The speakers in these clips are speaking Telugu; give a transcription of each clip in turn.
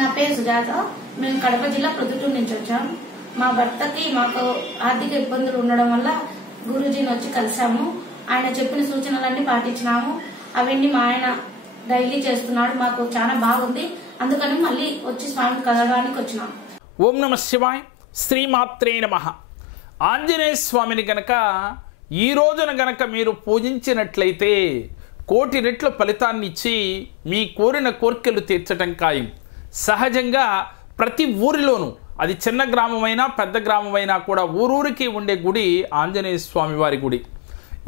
నా పేరు సుజాత. మేము కడప జిల్లా ప్రొద్దుటూరు నుంచి వచ్చాం. మా భర్తకి మాకు ఆర్థిక ఇబ్బందులు ఉండడం వల్ల గురూజీని వచ్చి కలిసాము ఆయన చెప్పిన సూచనలన్నీ పాటించినాము. అవన్నీ మా ఆయన డైలీ చేస్తున్నాడు. మాకు చాలా బాగుంది. అందుకని మళ్ళీ వచ్చి స్వామిని కలవడానికి వచ్చినాం. ఓం నమ శివాయ్ శ్రీమాత్రే నమ. ఆంజనేయ స్వామిని గనక ఈ రోజున గనక మీరు పూజించినట్లయితే కోటి రెట్ల ఫలితాన్ని ఇచ్చి మీ కోరిన కోర్కెలు తీర్చటం ఖాయం. సహజంగా ప్రతి ఊరిలోనూ అది చిన్న గ్రామమైనా పెద్ద గ్రామమైనా కూడా ఊరూరికి ఉండే గుడి ఆంజనేయ స్వామివారి గుడి.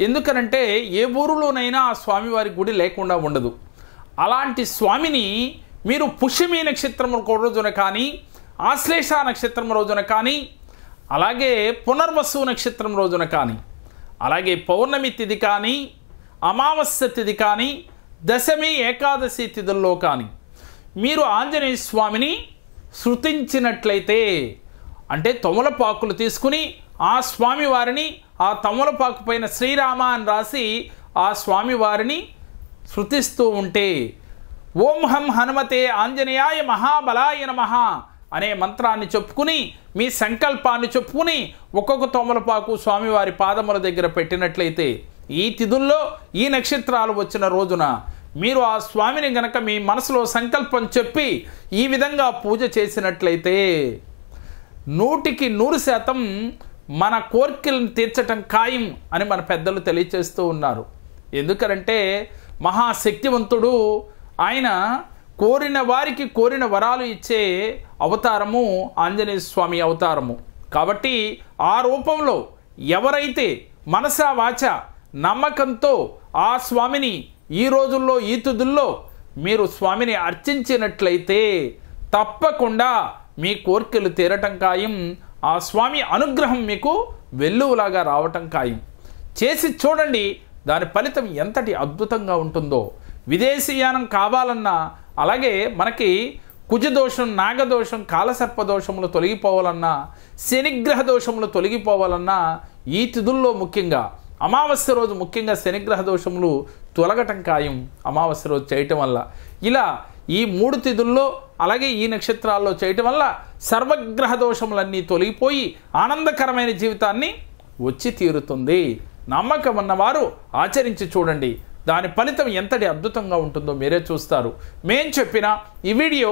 ఎందుకనంటే ఏ ఊరిలోనైనా ఆ స్వామివారి గుడి లేకుండా ఉండదు. అలాంటి స్వామిని మీరు పుష్యమి నక్షత్రం రోజున కానీ ఆశ్లేష నక్షత్రం రోజున కానీ అలాగే పునర్వసు నక్షత్రం రోజున కానీ అలాగే పౌర్ణమి తిథి కానీ అమావాస్య తిథి కానీ దశమి ఏకాదశి తిథుల్లో కానీ. మీరు ఆంజనేయ స్వామిని శృతించినట్లయితే అంటే తమలపాకులు తీసుకుని ఆ స్వామివారిని ఆ తమలపాకు పైన శ్రీరామ అని రాసి ఆ స్వామివారిని శృతిస్తూ ఉంటే ఓం హం హనుమతే ఆంజనేయాయ మహాబలాయ నమః అనే మంత్రాన్ని చెప్పుకుని మీ సంకల్పాన్ని చెప్పుకుని ఒక్కొక్క తోమలపాకు స్వామివారి పాదముల దగ్గర పెట్టినట్లయితే ఈ తిథుల్లో ఈ నక్షత్రాలు వచ్చిన రోజున మీరు ఆ స్వామిని గనక మీ మనసులో సంకల్పం చెప్పి ఈ విధంగా పూజ చేసినట్లయితే నూటికి నూరు శాతం మన కోర్కెలను తీర్చటం ఖాయం అని మన పెద్దలు తెలియచేస్తూ ఉన్నారు. ఎందుకనంటే మహాశక్తివంతుడు ఆయన కోరిన వారికి కోరిన వరాలు ఇచ్చే అవతారము ఆంజనేయ స్వామి అవతారము. కాబట్టి ఆ రూపంలో ఎవరైతే మనసా వాచ నమ్మకంతో ఆ స్వామిని ఈ రోజుల్లో ఈ తుదుల్లో మీరు స్వామిని అర్చించినట్లయితే తప్పకుండా మీ కోరికలు తీరటం ఖాయం ఆ స్వామి అనుగ్రహం మీకు వెల్లువలాగా రావటం ఖాయం. చేసి చూడండి దాని ఫలితం ఎంతటి అద్భుతంగా ఉంటుందో. విదేశీయానం కావాలన్నా అలాగే మనకి కుజదోషం నాగదోషం కాలసర్ప దోషములు తొలగిపోవాలన్నా శనిగ్రహ దోషములు తొలగిపోవాలన్నా ఈ తిథుల్లో ముఖ్యంగా అమావాస్య రోజు ముఖ్యంగా శనిగ్రహ దోషములు తొలగటం ఖాయం అమావాస్య రోజు చేయటం వల్ల. ఇలా ఈ మూడు తిథుల్లో అలాగే ఈ నక్షత్రాల్లో చేయటం వల్ల సర్వగ్రహ దోషములన్నీ తొలగిపోయి ఆనందకరమైన జీవితాన్ని వచ్చి తీరుతుంది. నమ్మకం ఉన్నవారు ఆచరించి చూడండి. దాని ఫలితం ఎంతటి అద్భుతంగా ఉంటుందో మీరే చూస్తారు. మేం చెప్పిన ఈ వీడియో